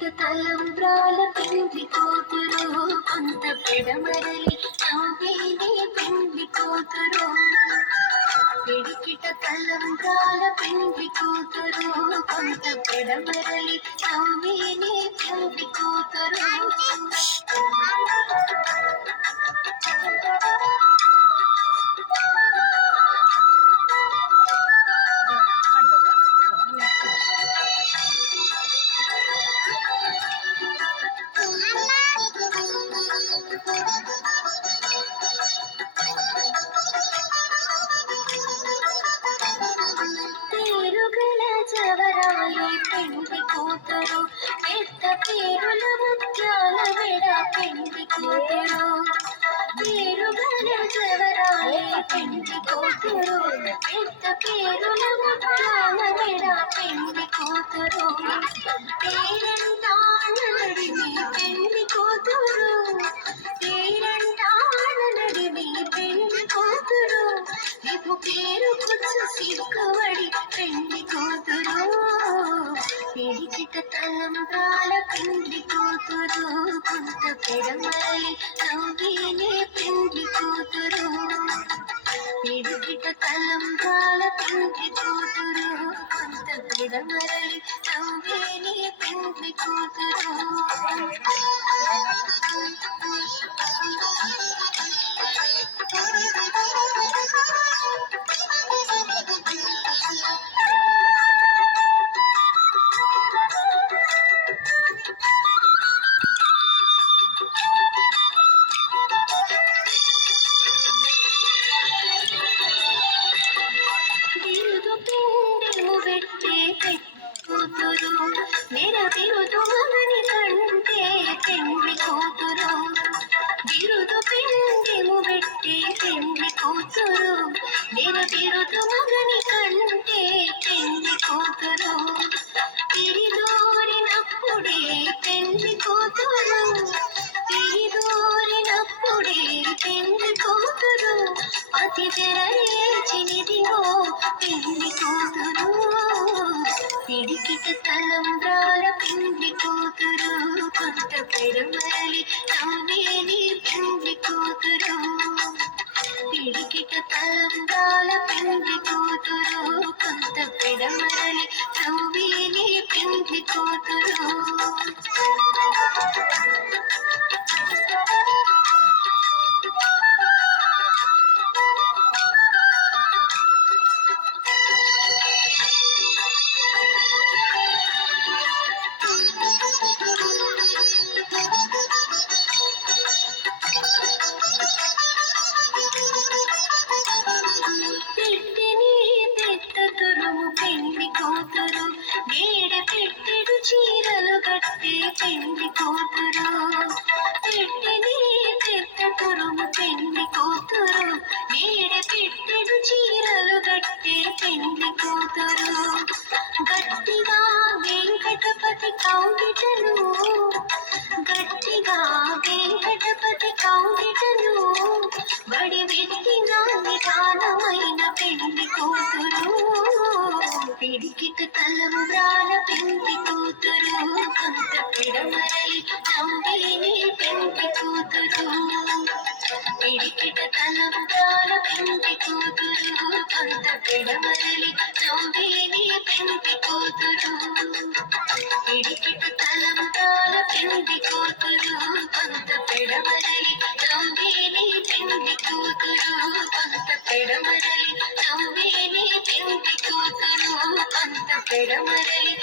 పిడికిట తలంబ్రాల పెండ్లి కూతురు కొంత పెడమరలి నవ్వేనే పెండ్లి కూతురు పిడికిట తలంబ్రాల పెండ్లి కూతురు కొంత పెడమరలి నవ్వేనే పెండ్లి కూతురు జవరాలి పెండ్లి కూతురు పెద్ద పేరుల ముత్యాల మెడ పెండ్లి కూతురు పేరుగల జవరాలి పెండ్లి కూతురు పెద్ద పేరుల ముత్యాల మెడ పెండ్లి కూతురు పేరంటాళ్ళ నడిమి పెండ్లి కూతురు పేరంటాళ్ళ నడిమి పెండ్లి కూతురు నీకు పేరు కూర్చు సిగ్గువడి పెండ్లి కూతురు పిడికిట తలంబ్రాల పెండ్లి కూతురు కొంత పెడమరలి నవ్వేనే పెండ్లి కూతురు పిడికిట తలంబ్రాల పెండ్లి కూతురు కొంత పెడమరలి నవ్వేనే పెండ్లి కూతురు కూతురు నెరవేరుదు మగని కంటే పెండ్లి కూతురు బిరుదు పిండిము పెట్టి పెండ్లి కూతురు నెరవేరుదు మగని కంటే పెండ్లి కూతురు తిరిదోరినప్పుడే పెండ్లి కూతురు తిరిదోరినప్పుడే పెండ్లి కూతురు అతి తెరలేచినిదిగో పెండ్లి కూతురు పిడికిట తలంబ్రాల పెండ్లి కూతురు కొంత పెడమరలి నవ్వేనే పెండ్లి కూతురు పిడికిట తలంబ్రాల పెండ్లి కూతురు కొంత పెడమరలి నవ్వేనే పెండ్లి కూతురు కూతురు వేడ పెట్టెడు చీరలు కట్టి పెండ్లి కూతురు పెట్టెని పెద్ద తురుము పెండ్లి కూతురు వేడ పెట్టెడు చీరలు కట్టి పెండ్లి కూతురు గట్టిగా వెంకటపతి కౌగిటను గట్టిగా వెంకటపతి కౌగిటను బడి పెట్టిన నిదానమైన పెండ్లి కూతురు పిడికిట తలంబ్రాల పెండ్లి కూతురు కొంత పెడమరలి నవ్వేనే పెండ్లి కూతురు పిడికిట తలంబ్రాల పెండ్లి కూతురు కొంత పెడమరలి నవ్వేనే పెండ్లి కూతురు పిడికిట తలంబ్రాల పెండ్లి కూతురు కొంత పెడమరలి నవ్వేనే పెండ్లి కూతురు కొంత పెడమరలి నవ్వేనే పెండ్లి కూతురు కొంత పెడమరలి